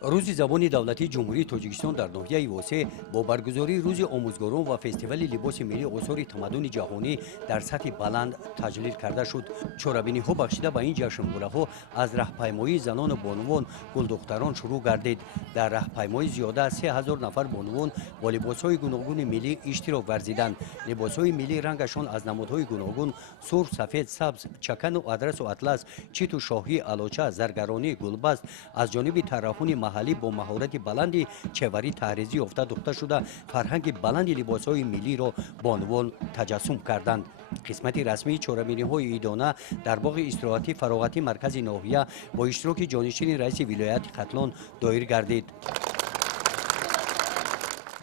روز زبان دولتی جمهوری تاجیکستان در ناحیه واسع با برگزاری روز آموزگاران و فستیوال لباس ملی آثار تمدن جهانی در سطح بلند تجلیل کرده شد. چاره‌بینی ها بخشیده به این جشنواره ها از راهپیمایی زنان بانوان گلدختران شروع گردید. در راهپیمایی زیاده از 3000 نفر بانوان با لباس‌های گوناگون ملی اشتراک ورزیدند. لباس‌های ملی رنگشان از نمادهای گوناگون سرخ، سفید، سبز، چکن و ادرس و اطلس، چیت و شاهی، الوچه، زرگرانی، گلبست از جانب طراحان محلی با مهارت بلندی چوری تحریزی یافته دوخته شده فرهنگ بلند لباس‌های ملی را بانوان تجسم کردند. قسمت رسمی چهاره‌بینی‌های ایدانه در باغ استراحتی فراغتی مرکز ناحیه با اشتراک جانشین رئیس ولایت ختلان دایر گردید.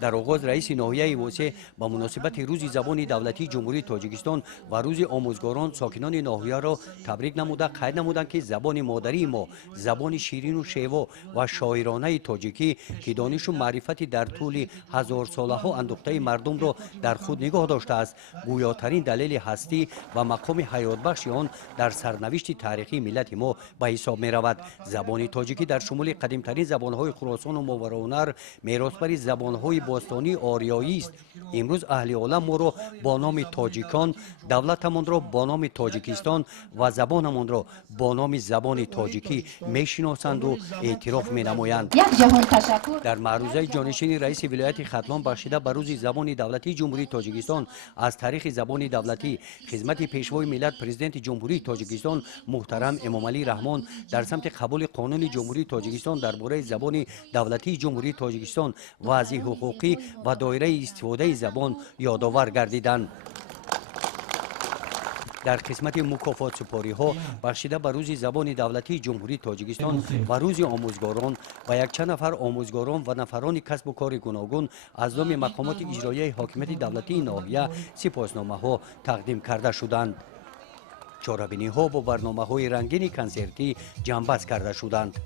در آغاز رئیس ناحیه واسع با مناسبت روز زبان دولتی جمهوری تاجیکستان و روز آموزگاران ساکنان ناحیه را تبریک نموده قید نمودند که زبان مادری ما زبان شیرین و شیوا و شاعرانه تاجیکی که دانش و معرفتی در طول هزار ساله ها اندوخته مردم را در خود نگاه داشته است گویاترین دلیل هستی و مقام حیات بخش آن در سرنوشت تاریخی ملت ما به حساب می رود. زبان تاجیکی در شمول قدیمترین زبان‌های خراسان و ماوراءالنهر میراثبر زبان‌های باستانی آریایی است. امروز اهل عالم ما را با نام تاجیکان، دولتمان را با نام تاجیکستان و زبانمان را با نام زبان تاجیکی میشناسند و اعتراف می نمایند. در معروضه جانشین رئیس ولایت ختلان بخشیده به روز زبان دولتی جمهوری تاجیکستان از تاریخ زبان دولتی خدمت پیشوای ملت پرزیدنت جمهوری تاجیکستان محترم امامعلی رحمان در سمت قبول قانون جمهوری تاجیکستان درباره زبان دولتی جمهوری تاجیکستان و از حقوقی و دایره استفاده زبان یادآور گردیدند. در قسمت مکافات سپاری ها بخشیده به روز زبان دولتی جمهوری تاجیکستان و روز آموزگاران و یک چند نفر آموزگاران و نفران کسب و کار گوناگون از نام مقامات اجرایی حاکمیت دولتی ناحیه سپاسنامه ها تقدیم کرده شدند. چاره‌بینی ها با برنامه های رنگین کنسرتی جنبش کرده شدند.